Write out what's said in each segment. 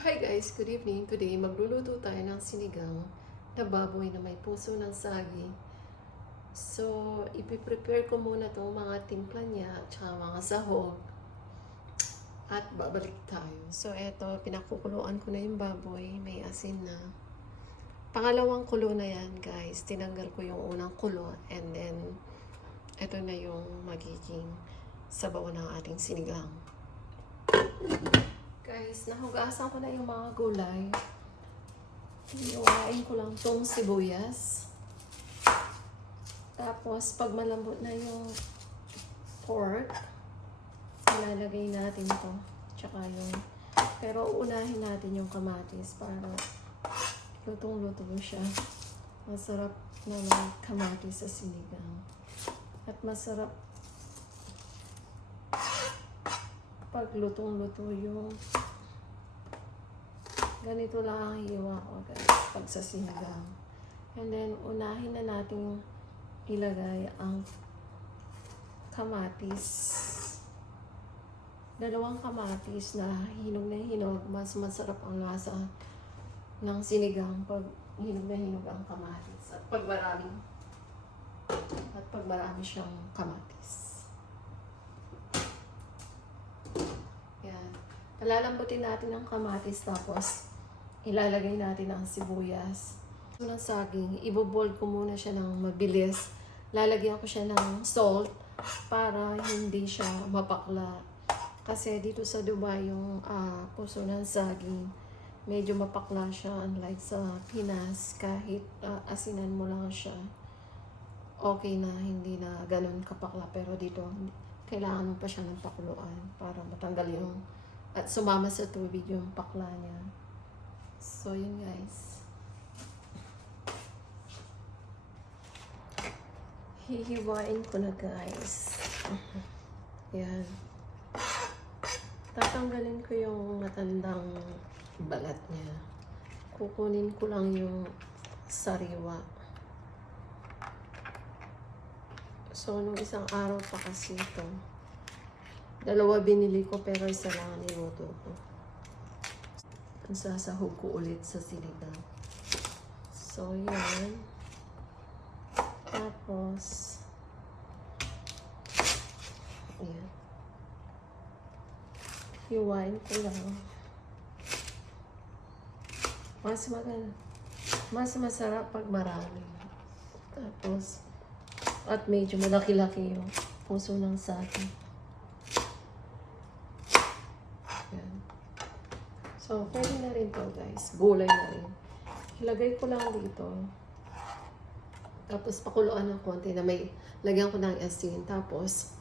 Hi guys, good evening. Today magluluto tayo ng sinigang na baboy na may puso ng saging. So, ipiprepare ko muna itong mga timpla niya at saka mga sahog. At babalik tayo. So, eto, pinakukuluan ko na yung baboy. May asin na. Pangalawang kulo na yan guys. Tinanggal ko yung unang kulo. And then, eto na yung magiging sabaw ng ating sinigang. Guys, nahugasan ko na yung mga gulay. Iuwain ko lang tong sibuyas. Tapos, pag malambot na yung pork, ilalagay natin to. Tsaka yung, pero uunahin natin yung kamatis para lutong-luto siya. Masarap na may kamatis sa sinigang. At masarap pag lutong-luto yung ganito lang ang hiwa ko guys pag sa sinigang. And then unahin na natin ilagay ang kamatis. Dalawang kamatis na hinog, mas masarap ang lasa ng sinigang pag hinog na hinog ang kamatis at pag marami siyang kamatis. Yan. Palalambutin natin ang kamatis tapos ilalagay natin ang sibuyas. Ng saging, ibobold ko muna siya ng mabilis. Lalagyan ko siya ng salt para hindi siya mapakla. Kasi dito sa Dubai yung puso ng saging, medyo mapakla siya. Unlike sa Pinas, kahit asinan mo lang siya, okay na, hindi na ganun kapakla. Pero dito, kailangan mo pa siya ng pakuluan para matanggal yung at sumama sa tubig yung pakla niya. So, yun guys. Hihiwain ko na guys. Yan. Tatanggalin ko yung matandang balat niya. Kukunin ko lang yung sariwa. So, nung isang araw pa kasi ito, dalawa binili ko pero isa lang niluto ko. Ang sasahog ko ulit sa sinigang. So, yan. Tapos, yan. Hiwain ko lang. Mas masarap pag marami. Tapos, at medyo malaki-laki yung puso ng saging. Yan. So, pwede na rin to guys. Gulay na rin. Ilagay ko lang dito. Tapos, pakuluan ng konti na may lagyan ko ng asin. Tapos,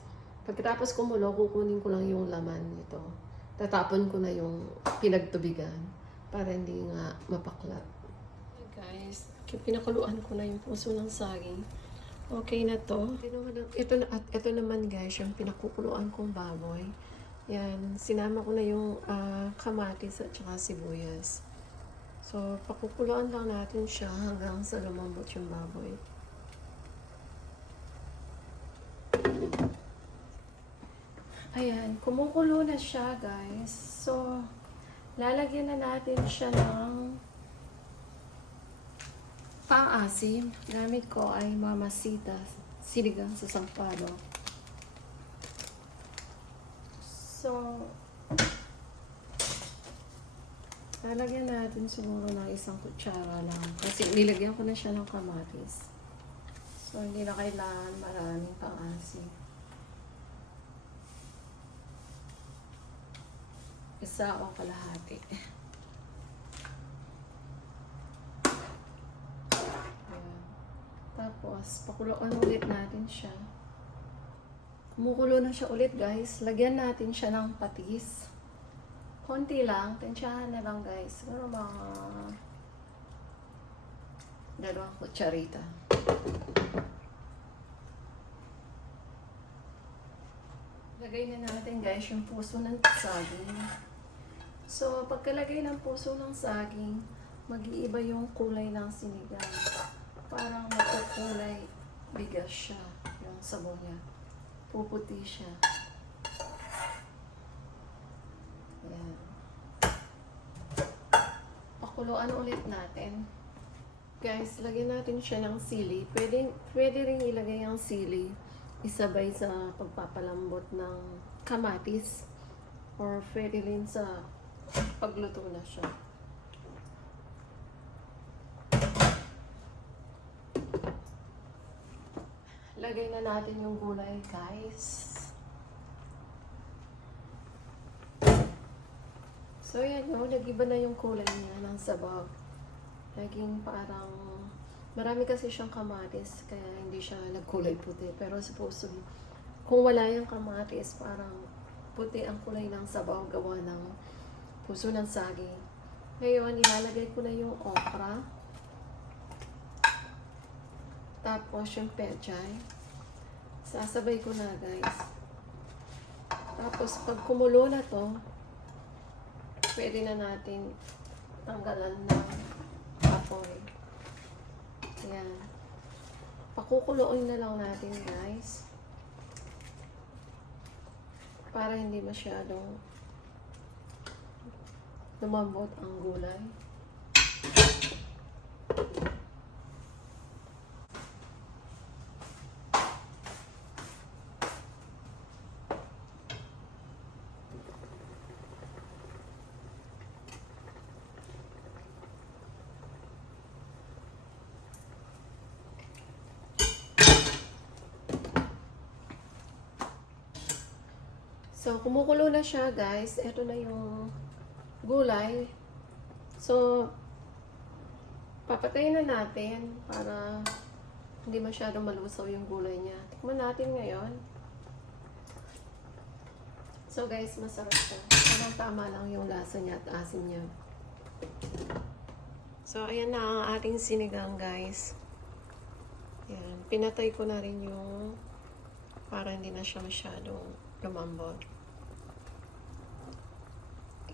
pagkatapos kumulo, kukunin ko lang yung laman nito. Tatapon ko na yung pinagtubigan para hindi nga mapaklat. Guys, pinakuluan ko na yung puso ng saging. Okay na to. Ito naman guys, yung pinakukuluan kong baboy. Yan, sinama ko na yung kamatis at saka sibuyas. So, pakukuluan lang natin siya hanggang sa lumambot yung baboy. Ayan, kumukulo na siya guys. So, lalagyan na natin siya ng pang-asim. Gamit ko ay Mamacita sinigang sa sampalo. So, lalagyan natin siguro ng isang kutsara lang. Kasi nilagyan ko na siya ng kamatis. So, hindi na kailangan maraming pang-asim. Isa o kalahati. Ayan. Tapos, pakuluan ulit natin siya. Kumukulo na siya ulit guys. Lagyan natin siya ng patis. Konti lang. Tansyahan na lang guys. Siguro mga 2 kutsarita. Lagay na natin guys yung puso ng saging. So, pagkalagay ng puso ng saging, mag-iiba yung kulay ng sinigang. Parang makukulay bigas siya, yung sabaw niya. Puputi siya. Ayan. Pakukuluan ulit natin. Guys, lagyan natin siya ng sili. Pwede rin ilagay ang sili isabay sa pagpapalambot ng kamatis. Or pwede rin sa pagluto na siya. Lagay na natin yung gulay, guys. So, yan, no? Nag-iba na yung kulay niya ng sabaw. Naging parang, marami kasi siyang kamatis, kaya hindi siya nagkulay puti. Pero supposed to be, kung wala yung kamatis, parang puti ang kulay ng sabaw gawa ng puso ng saging. Ngayon, ilalagay ko na yung okra. Tapos yung pechay. Sasabay ko na, guys. Tapos, pag kumulo na to, pwede na natin tanggalan ng apoy. Ayan. Pakukuloyin na lang natin, guys. Para hindi masyadong lumambot ang gulay. So, kumukulo na siya, guys. Ito na yung gulay. So, papatayin na natin para hindi masyadong malusaw yung gulay niya. Tikman natin ngayon. So, guys, masarap siya. Tama lang yung lasa niya at asin niya. So, ayan na ang ating sinigang, guys. Ayan. Pinatay ko na rin yung para hindi na siya masyadong lumambot.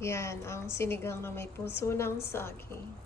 Yan, ang sinigang na may puso ng saging.